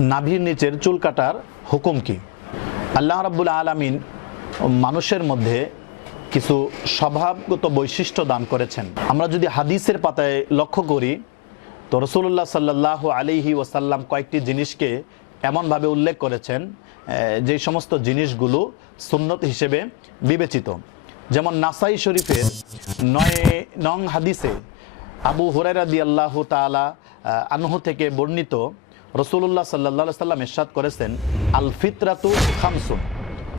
নাভির নিচের চুল কাটার হুকুম কি? আল্লাহ রাব্বুল আলামিন মানুষের মধ্যে কিছু স্বভাবগত বৈশিষ্ট্য দান করেছেন। আমরা যদি হাদিসের পাতায় লক্ষ্য করি তো রাসূলুল্লাহ সাল্লাল্লাহু আলাইহি ওয়াসাল্লাম কয়েকটি জিনিসকে এমনভাবে উল্লেখ করেছেন যে সমস্ত জিনিসগুলো সুন্নত হিসেবে বিবেচিত। যেমন নাসাই শরীফের 9 নং হাদিসে আবু হুরায়রা রাদিয়াল্লাহু তাআলা আনহু থেকে বর্ণিত রাসূলুল্লাহ সাল্লাল্লাহু আলাইহি ওয়াসাল্লাম ইরশাদ করেছেন, আল ফিতরাতু খামসুন,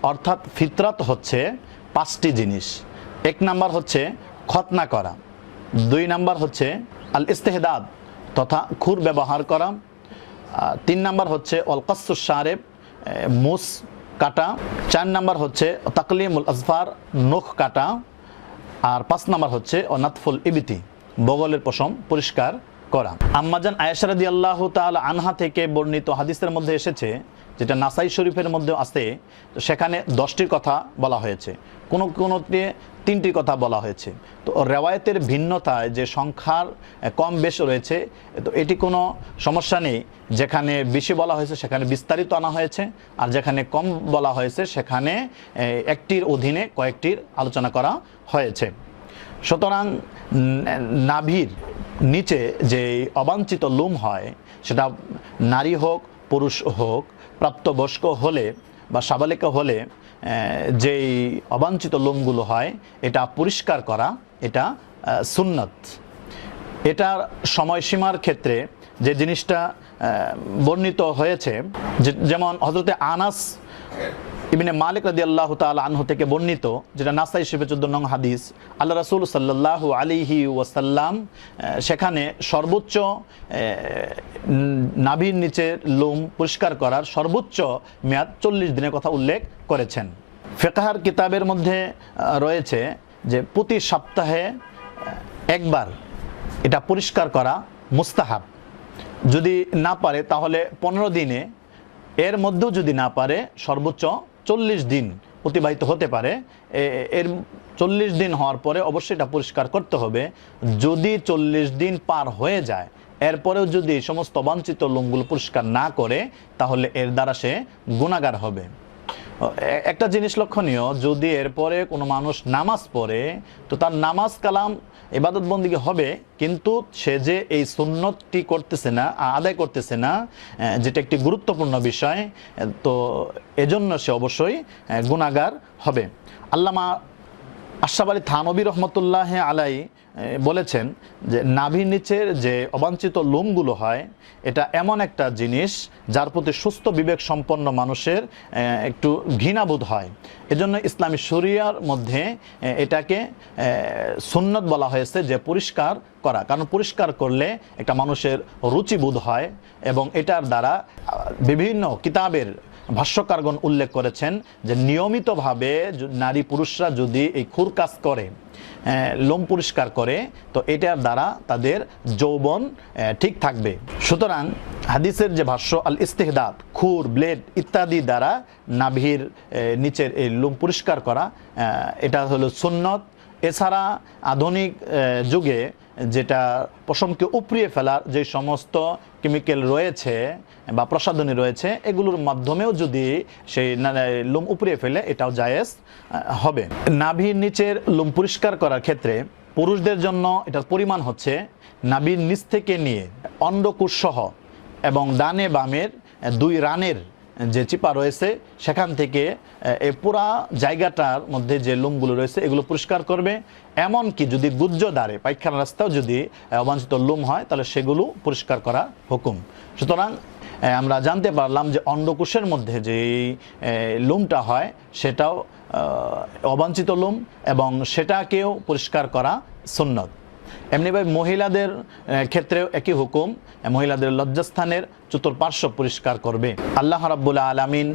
অর্থাৎ ফিতরাত হচ্ছে 5টি জিনিস। 1 নাম্বার হচ্ছে খতনা করা, 2 নাম্বার হচ্ছে আল ইস্তেহদাদ তথা খুর ব্যবহার করা, 3 নাম্বার হচ্ছে অল কাসসুশ শারিব মুস কাটা, 4 নাম্বার হচ্ছে তাকলিমুল আজফার নখ কাটা, আর 5 নাম্বার হচ্ছে অনাতফুল ইবিতি বগলের পশম পরিষ্কার করা। আম্মাজান আয়েশা রাদিয়াল্লাহু তাআলা আনহা থেকে বর্ণিত হাদিসের মধ্যে এসেছে, যেটা নাসাই শরীফের মধ্যে আছে, সেখানে 10টির কথা বলা হয়েছে, কোনোতে 3টির কথা বলা হয়েছে। তো রেওয়ায়েতের ভিন্নতায় যে সংখ্যার কম বেশ রয়েছে, তো এটি কোনো সমস্যা নেই। যেখানে বেশি বলা হয়েছে সেখানে বিস্তারিত আনা হয়েছে, আর যেখানে কম বলা হয়েছে সেখানে একটির অধীনে কয়েকটির আলোচনা করা হয়েছে। সুতরাং নাভির নিচে যে অবাঞ্ছিত লোম হয়, সেটা নারী হোক পুরুষ হোক, প্রাপ্তবয়স্ক হলে বা সাবালিকা হলে যেই অবাঞ্ছিত লোমগুলো হয় এটা পরিষ্কার করা, এটা সুন্নত। এটার সময়সীমার ক্ষেত্রে যে জিনিসটা বর্ণিত হয়েছে, যেমন হযরতে আনাস ইবনে মালিক রাদিয়াল্লাহু তাআলা আনহু থেকে বর্ণিত, যেটা নাসাই শরীফের 14 নং হাদিস, আল্লাহ রাসূল সাল্লাল্লাহু আলাইহি ওয়াসাল্লাম সেখানে সর্বোচ্চ নাভির নিচের লোম পরিষ্কার করার সর্বোচ্চ মেয়াদ 40 দিনের কথা উল্লেখ করেছেন। ফিকহের কিতাবের মধ্যে রয়েছে যে প্রতি সপ্তাহে একবার এটা পরিষ্কার করা মুস্তাহাব। যদি না পারে তাহলে 15 দিনে, এর মধ্যেও যদি না পারে সর্বোচ্চ 40 দিন অতিবাহিত হতে পারে। এর 40 দিন হওয়ার পরে অবশ্যই এটা পরিষ্কার করতে হবে। যদি 40 দিন পার হয়ে যায়, এরপরেও যদি সমস্ত অবাঞ্ছিত লোমগুলো পরিষ্কার না করে, তাহলে এর দ্বারা সে গুনাহগার হবে। একটা জিনিস লক্ষণীয়, যদি এরপরে কোনো মানুষ নামাজ পড়ে তো তার নামাজ কালাম ইবাদত বন্দিগি হবে, কিন্তু সে যে এই সুন্নতটি করতেছে না, আদায় করতেছে না, যেটা একটি গুরুত্বপূর্ণ বিষয়, তো এজন্য সে অবশ্যই গুনাহগার হবে। আল্লামা আশরাফ আলী থানবী রহমতুল্লাহ আলাই বলেছেন যে নাভির নিচের যে অবাঞ্ছিত লোমগুলো হয়, এটা এমন একটা জিনিস যার প্রতি সুস্থ বিবেক সম্পন্ন মানুষের একটু ঘৃণাবোধ হয়। এজন্য ইসলামী শরিয়ার মধ্যে এটাকে সুন্নত বলা হয়েছে যে পরিষ্কার করা, কারণ পরিষ্কার করলে একটা মানুষের রুচিবোধ হয়, এবং এটার দ্বারা বিভিন্ন কিতাবের ভাষ্যকারগণ উল্লেখ করেছেন যে নিয়মিতভাবে নারী পুরুষরা যদি এই খুর কাজ করে, লোম পরিষ্কার করে, তো এটার দ্বারা তাদের যৌবন ঠিক থাকবে। সুতরাং হাদিসের যে ভাষ্য আল ইস্তেহদাদ, খুর, ব্লেড ইত্যাদি দ্বারা নাভির নিচের এই লোম পরিষ্কার করা, এটা হলো সুন্নত। এছাড়া আধুনিক যুগে যেটা পশমকে উপড়িয়ে ফেলার যে সমস্ত কেমিক্যাল রয়েছে বা প্রসাধনী রয়েছে, এগুলোর মাধ্যমেও যদি সেই লোম উপড়িয়ে ফেলে, এটাও জায়েজ হবে। নাভির নিচের লোম পরিষ্কার করার ক্ষেত্রে পুরুষদের জন্য এটার পরিমাণ হচ্ছে নাভির নিচ থেকে নিয়ে অন্ডকোষ সহ এবং ডানে বামের 2 রানের যে চিপা রয়েছে সেখান থেকে এই পুরা জায়গাটার মধ্যে যে লোমগুলো রয়েছে এগুলো পরিষ্কার করবে। এমনকি যদি গুজ্জ দ্বারে পায়খানা রাস্তাও যদি অবাঞ্ছিত লোম হয়, তাহলে সেগুলো পরিষ্কার করা হুকুম। সুতরাং আমরা জানতে পারলাম যে অন্ডকোষের মধ্যে যে লোমটা হয় সেটাও অবাঞ্ছিত লোম, এবং সেটাকেও পরিষ্কার করা সুন্নত। এমনিভাবে মহিলাদের ক্ষেত্রেও একই হুকুম, মহিলাদের লজ্জাস্থানের চতুর্পার্শ্ব পরিষ্কার করবে। আল্লাহ রাব্বুল আলামিন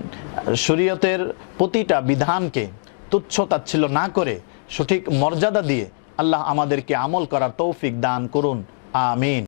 শরীয়তের প্রতিটা বিধানকে তুচ্ছ তাচ্ছিল্য না করে সঠিক মর্যাদা দিয়ে আল্লাহ আমাদেরকে আমল করার তৌফিক দান করুন। আমিন।